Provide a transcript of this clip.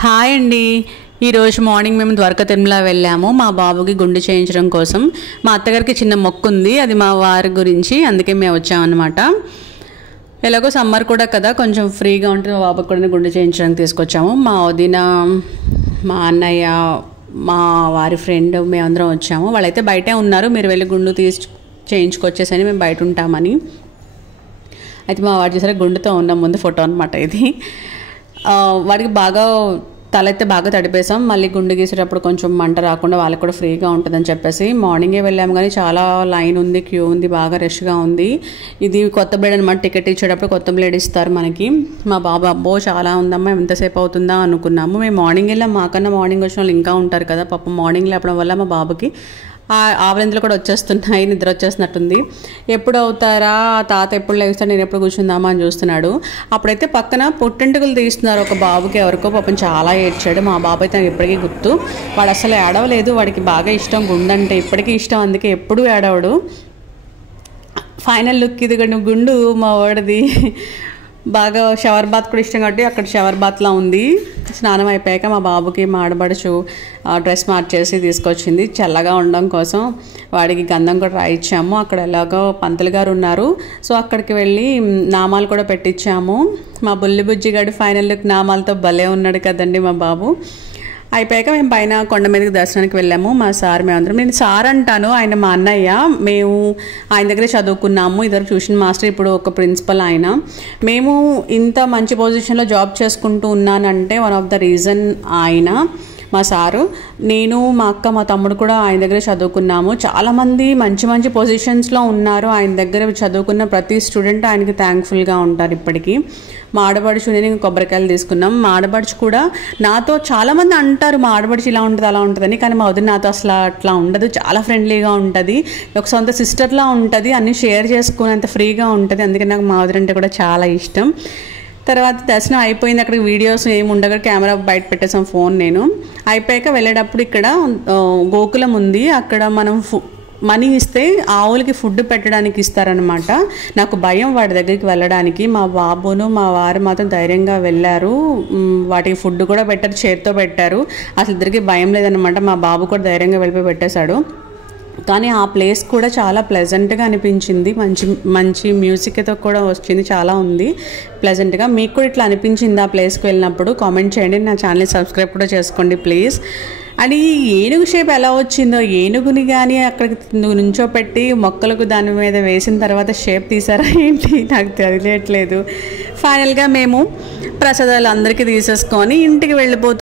Hi అండి. ఈరోజు morning మేము ద్వారకా తిరుమల వెళ్ళాము మా బాబుకి గుండు చేయించడం కోసం. మా అత్తగారికి చిన్న మొక్కు ఉంది, అది మా వారి గురించి, అందుకే మేము వచ్చామన్నమాట. ఎలాగో సమ్మర్ కూడా కదా, కొంచెం ఫ్రీగా ఉంటుంది, మా బాబుకి కూడా గుండు చేయించడానికి తీసుకొచ్చాము. మా వదిన, మా అన్నయ్య, మా వారి ఫ్రెండ్, మేమందరం వచ్చాము. వాళ్ళైతే బయటే ఉన్నారు, మీరు వెళ్ళి గుండు చేయించుకొచ్చేసని మేము బయట ఉంటామని. అయితే మా వాడు చూసారా గుండుతో ఉన్నాం, ముందు ఫోటో అనమాట ఇది. వాడికి బాగా తల అయితే బాగా తడిపేసాం, మళ్ళీ గుండు గీసేటప్పుడు కొంచెం మంట రాకుండా వాళ్ళకి కూడా ఫ్రీగా ఉంటుందని చెప్పేసి మార్నింగే వెళ్ళాము. కానీ చాలా లైన్ ఉంది, క్యూ ఉంది, బాగా రష్గా ఉంది. ఇది కొత్త బ్లేడ్ అనమాట, టికెట్ ఇచ్చేటప్పుడు కొత్త బ్లేడ్ ఇస్తారు మనకి. మా బాబు అబ్బో చాలా ఉందమ్మా, ఎంతసేపు అవుతుందా అనుకున్నాము. మేము మార్నింగ్ వెళ్ళాం, మాకన్నా మార్నింగ్ వచ్చిన వాళ్ళు ఇంకా ఉంటారు కదా పాపం. మార్నింగ్ లేపడం వల్ల మా బాబుకి ఆవలింతలు కూడా వచ్చేస్తున్నాయి, నిద్ర వచ్చేసినట్టుంది. ఎప్పుడు అవుతారా తాత, ఎప్పుడు లేస్తాడు, నేను ఎప్పుడు కూర్చుందామా అని చూస్తున్నాడు. అప్పుడైతే పక్కన పుట్టెంటుకలు తీస్తున్నారు ఒక బాబుకి, ఎవరికో పాపం చాలా ఏడ్చాడు. మా బాబు అయితే నాకు ఇప్పటికీ గుర్తు, వాడు అసలు ఏడవలేదు, వాడికి బాగా ఇష్టం గుండంటే, ఇప్పటికీ ఇష్టం, అందుకే ఎప్పుడూ ఏడవడు. ఫైనల్ లుక్ ఇది గుండు మా వాడిది. బాగా షవర్ బాత్ కూడా ఇష్టం కాబట్టి అక్కడ షవర్ బాత్లా ఉంది. స్నానం అయిపోయాక మా బాబుకి మా ఆడబడుచు డ్రెస్ మార్చేసి తీసుకొచ్చింది చల్లగా ఉండడం కోసం. వాడికి గంధం కూడా రాయించాము. అక్కడ ఎలాగో పంతులు గారు ఉన్నారు, సో అక్కడికి వెళ్ళి నామాలు కూడా పెట్టించాము. మా బుల్లి బుజ్జిగాడు ఫైనల్ లుక్ నామాలతో భలే ఉన్నాడు కదండి మా బాబు. అయిపోయాక మేము పైన కొండ మీదకి దర్శనానికి వెళ్ళాము. మా సార్, మేమందరం, నేను సార్ అంటాను, ఆయన మా అన్నయ్య, మేము ఆయన దగ్గరే చదువుకున్నాము. ఇద్దరు ట్యూషన్ మాస్టర్, ఇప్పుడు ఒక ప్రిన్సిపల్ ఆయన. మేము ఇంత మంచి పొజిషన్లో జాబ్ చేసుకుంటూ ఉన్నానంటే వన్ ఆఫ్ ద రీజన్ ఆయన, మా సారు. నేను, మా అక్క, మా తమ్ముడు కూడా ఆయన దగ్గర చదువుకున్నాము. చాలామంది మంచి మంచి పొజిషన్స్లో ఉన్నారు. ఆయన దగ్గర చదువుకున్న ప్రతి స్టూడెంట్ ఆయనకి థ్యాంక్ఫుల్గా ఉంటారు ఇప్పటికీ. మా ఆడబడుచు, నేను కొబ్బరికాయలు తీసుకున్నాం. మా ఆడబడుచు కూడా నాతో చాలామంది అంటారు మా ఆడబడుచు ఇలా ఉంటుంది అలా ఉంటుందని, కానీ మా వదిన నాతో అసలు అట్లా ఉండదు, చాలా ఫ్రెండ్లీగా ఉంటుంది, ఒక సొంత సిస్టర్లా ఉంటుంది, అన్నీ షేర్ చేసుకునేంత ఫ్రీగా ఉంటుంది. అందుకే నాకు మా వదిన అంటే కూడా చాలా ఇష్టం. తర్వాత దర్శనం అయిపోయింది, అక్కడ వీడియోస్ ఏమి ఉండగా కెమెరా బయట పెట్టేసాం ఫోన్. నేను అయిపోయాక వెళ్ళేటప్పుడు ఇక్కడ గోకులం ఉంది, అక్కడ మనం మనీ ఇస్తే ఆవులకి ఫుడ్ పెట్టడానికి ఇస్తారనమాట. నాకు భయం వాటి దగ్గరికి వెళ్ళడానికి. మా బాబును మా వారు మాత్రం ధైర్యంగా వెళ్ళారు, వాటికి ఫుడ్ కూడా పెట్టారు, చేతితో పెట్టారు. అసలు ఇద్దరికి భయం లేదనమాట. మా బాబు కూడా ధైర్యంగా వెళ్ళిపోయి పెట్టేశాడు. కానీ ఆ ప్లేస్ కూడా చాలా ప్లెజెంట్గా అనిపించింది, మంచి మంచి మ్యూజిక్తో కూడా వచ్చింది, చాలా ఉంది ప్లెజెంట్గా. మీకు కూడా ఇట్లా అనిపించింది ఆ ప్లేస్కి వెళ్ళినప్పుడు? కామెంట్ చేయండి, నా ఛానల్ని సబ్స్క్రైబ్ కూడా చేసుకోండి ప్లీజ్. అండ్ ఈ ఏనుగు షేప్ ఎలా వచ్చిందో, ఏనుగుని కానీ అక్కడికి నుంచోపెట్టి మొక్కలకు దాని మీద వేసిన తర్వాత షేప్ తీసారా ఏంటి నాకు తెలియట్లేదు. ఫైనల్గా మేము ప్రసాదాలు అందరికీ తీసేసుకొని ఇంటికి వెళ్ళిపోతున్నాం.